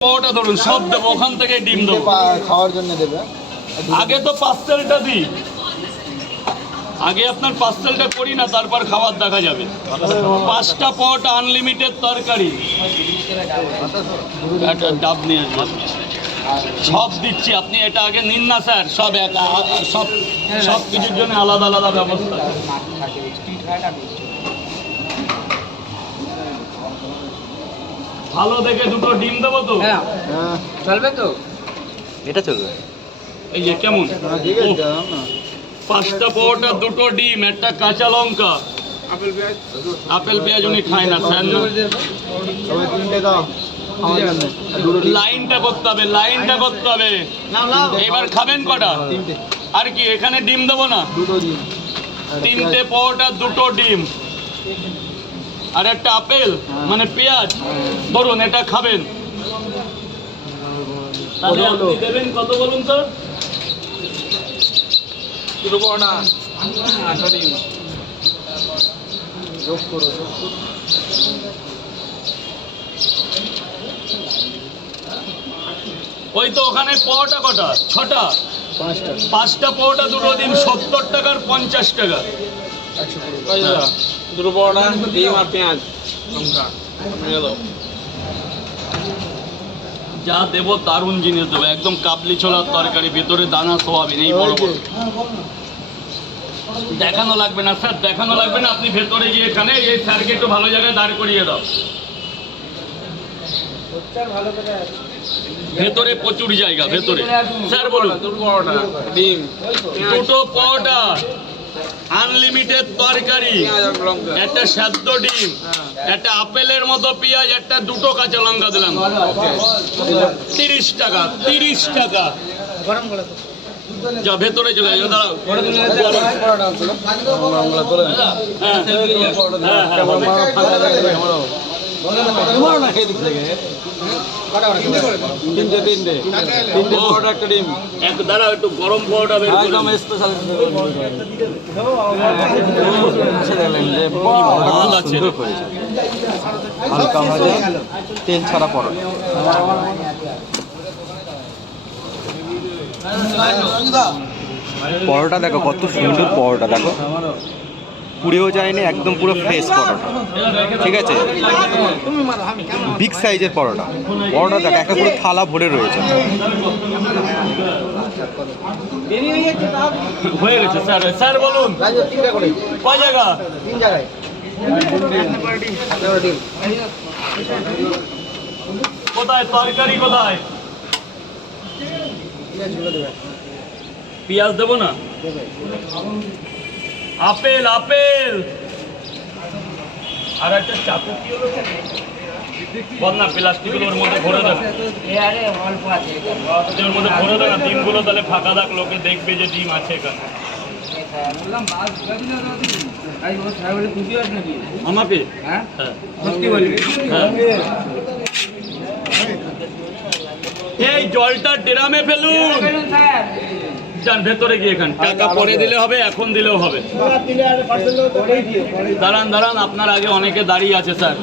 ওটা ধরুন সব দেবো, ওখান থেকে ডিম দেবো। খাওয়ার জন্য দেবে। আগে তো পার্সেলটা দিই, আগে আপনার পার্সেলটা করি না, তারপর খাবার দেখা যাবে। 5টা পট আনলিমিটেড তরকারি, একটা ডাব নিয়ে আসবেন, সব দিচ্ছি। আপনি এটা আগে নিন না স্যার, সব সব সব কিছুর জন্য আলাদা আলাদা ব্যবস্থা। ভালো দেখে দুটো ডিম দেবো তো? হ্যাঁ চলবে তো, এটা চলবে। এই যে কেমন ঠিক আছে, 5টা পট আর দুটো ডিম, একটা কাঁচা লঙ্কা, আপেল পেঁয়াজ উনি খায় না স্যার। না, সবাই 3টে দাও খাওয়ার জন্য। লাইনটা করতে হবে, লাইনটা করতে হবে। এবার খাবেন কটা? 3টে। আর কি এখানে ডিম দেবো না? দুটো দিন। 3টে পট আর দুটো ডিম আর একটা আপেল মানে পেঁয়াজ ধরুন, এটা খাবেন। তাহলে আপনি দেবেন কত বলুন তো? দুটো পরোটা, যোগ করো। ওই তো ওখানে পরোটা কটা? 6টা। 5টা। 5টা পরোটা দুটো দিন 70 টাকার 50 টাকা। 120। দুটো পরোটা, ডিম আর পেঁয়াজ লঙ্কা। যা দেবো দারুণ জিনিস দেবো, একদম কাবলি ছোলার তরকারি, ভেতরে দানা সোয়াবিন, এই বড় বড়। দেখানো লাগবে না স্যার, দেখানো লাগবে না। আপনি ভেতরে গিয়ে এখানে এই স্যারকে একটু ভালো জায়গায় দাঁড় করিয়ে দাও। ভেতরে প্রচুর জায়গা, ভেতরে। স্যার বলুন। দুটো পরোটা, ডিম, দুটো পরোটা, আনলিমিটেড তরকারি, পেঁয়াজ আর লঙ্কা। একটা সেদ্ধ ডিম, একটা আপেলের মতো পেঁয়াজ, একটা দুটো কাঁচা লঙ্কা দিলাম। 30 টাকা, 30 টাকা। যা ভেতরে চলে যাও, দাঁড়াও। হ্যাঁ, দাঁড়াও, একটু গরম পরোটা বের করে দিন। মাল আছে। হালকা ভাজা তেল ছাড়া পরোটা। পরোটা দেখো কত সুন্দর পরোটা, দেখো পুড়েও যায়নি, একদম পুরো ফ্রেশ পরোটা। ঠিক আছে, বিগ সাইজের পরোটা। পরোটা দেখো একটা পুরো থালা ভরে রয়েছে। হয়ে গেছে স্যার। স্যার বলুন কয় জায়গা? 3 জায়গায়। কোথায় তরকারি, কোথায় পেঁয়াজ দেবো না? আপেল, আপেল আর একটা চাকু কি হলো বল না, প্লাস্টিকের মধ্যে ভরে দেন, ওর মধ্যে ভরে দেন না ডিমগুলো, তাহলে ফাঁকা থাক, লোকে দেখবে যে ডিম আছে এখানে। আমাকে হ্যাঁ, এই জলটা ড্রামে ফেলুন। যান ভেতরে গিয়ে, এখানে টাকা পরে দিলে হবে, এখন দিলেও হবে। দাঁড়ান দাঁড়ান, আপনার আগে অনেকে দাঁড়িয়ে আছে স্যার।